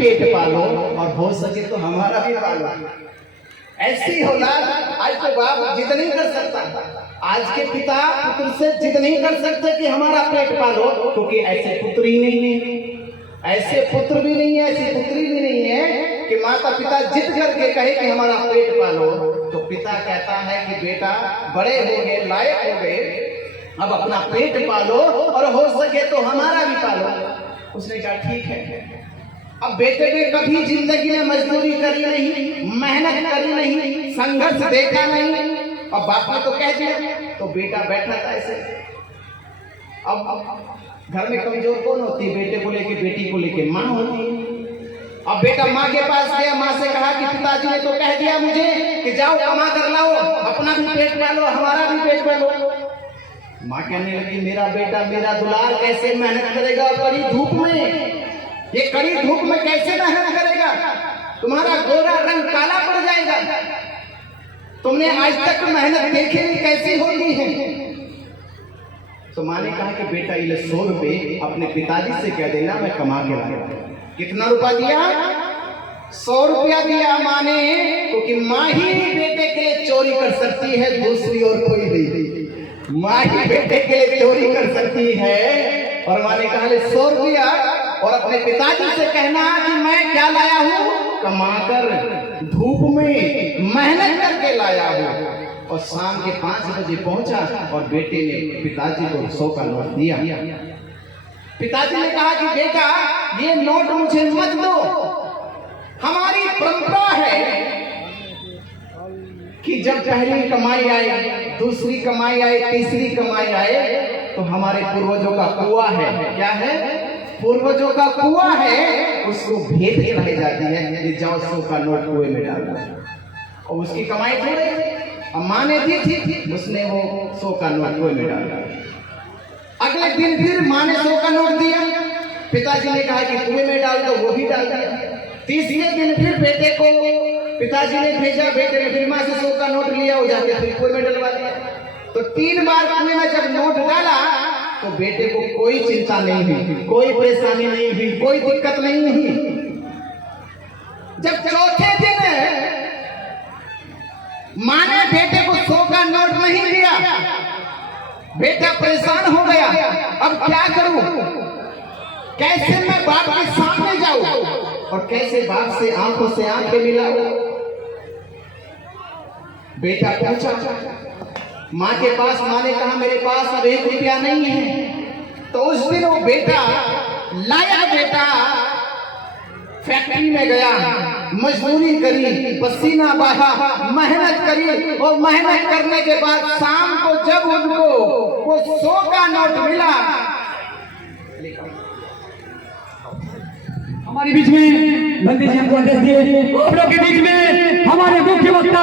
पेट पालो और हो सके तो हमारा भी पालो। ऐसी औलाद आज तो बाप जिद नहीं कर सकता, आज के पिता पुत्र से जिद नहीं कर सकते कि हमारा पेट पालो, क्योंकि ऐसे पुत्र ही नहीं है, ऐसे पुत्र भी नहीं है, ऐसी पुत्री भी नहीं है कि माता पिता जिद करके कहे कि हमारा पेट पालो। तो पिता कहता है कि बेटा बड़े हो गए, लायक हो गए, अब अपना पेट पालो और हो सके तो हमारा भी पालो। उसने कहा ठीक है। अब बेटे ने कभी जिंदगी में मजदूरी करी नहीं, मेहनत करी नहीं, संघर्ष देखा नहीं, अब बाप ने तो कह दिया, तो बेटा बैठा था ऐसे। अब घर में कमजोर कौन होती है? बेटे को लेके, बेटी को लेके माँ होती है। अब बेटा माँ के पास गया, माँ से कहा कि पिताजी ने तो कह दिया मुझे कि जाओ कमा कर लाओ, अपना भी पेट पालो, हमारा भी पेट पालो। माँ कहने लगी मेरा बेटा, मेरा दुलार कैसे मेहनत करेगा कड़ी धूप में? ये कड़ी धूप में कैसे मेहनत करेगा? तुम्हारा गोरा रंग काला पड़ जाएगा। तुमने आज तक मेहनत देखी नहीं कैसी होती है। तो माँ ने कहा कि बेटा ये 100 रुपए अपने पिताजी से कह देना, मैं कमा के लाऊंगा। कितना रुपया दिया? 100 रुपया दिया माँ ने, क्योंकि माँ ही बेटे के लिए चोरी कर सकती है, दूसरी और कोई नहीं। माँ ही बेटे के लिए चोरी कर सकती है। और माँ ने कहा 100 रुपया और अपने पिताजी से कहना कि मैं क्या लाया हूँ, कमाकर धूप में मेहनत करके लाया हूँ। और शाम के 5 बजे पहुंचा और बेटे ने पिताजी को 100 का नोट दिया। पिताजी ने कहा कि बेटा ये नोट मुझे मत दो, हमारी परंपरा है कि जब पहली कमाई आए, दूसरी कमाई आए, तीसरी कमाई आए, तो हमारे पूर्वजों का कुआं है। क्या है? पूर्वजों का कुआं है, उसको भेद के रह जाती है कि जाओ 100 का नोट कुएं में डाल दो। और उसकी कमाई थोड़े, माँ ने दी थी, उसने वो 100 का नोट कुएं में डाल दिया। अगले दिन फिर माँ ने 100 का नोट दिया, पिताजी ने कहा कि कुएं में डाल दो, वो भी डाल दिया। तीसरे दिन फिर बेटे को पिताजी ने भेजा, बेटे ने फिर माँ से 100 का नोट लिया, हो जाके फिर कुएं में डलवा दिया। तो 3 बार कुएं में जब नोट डाला तो बेटे को कोई चिंता नहीं हुई, कोई परेशानी नहीं हुई, कोई दिक्कत नहीं हुई। जब चौथे दिन माँ ने बेटे को 100 का नोट नहीं दिया, बेटा परेशान हो गया, अब क्या करूं, कैसे मैं बाप के सामने जाऊं और कैसे बाप से आंखों से आंखें मिलाऊं। बेटा पूछा माँ के पास, माँ ने कहा मेरे पास अब 1 रुपया नहीं है। तो उस दिन वो बेटा लाया, बेटा फैक्ट्री में गया, मजदूरी करी, पसीना बहा, मेहनत करी, और मेहनत करने के बाद शाम को जब उनको वो 100 का नोट मिला, हमारे बीच में बंदी जी हमको आदेश दिए, आप लोग के बीच में हमारे मुख्य वक्ता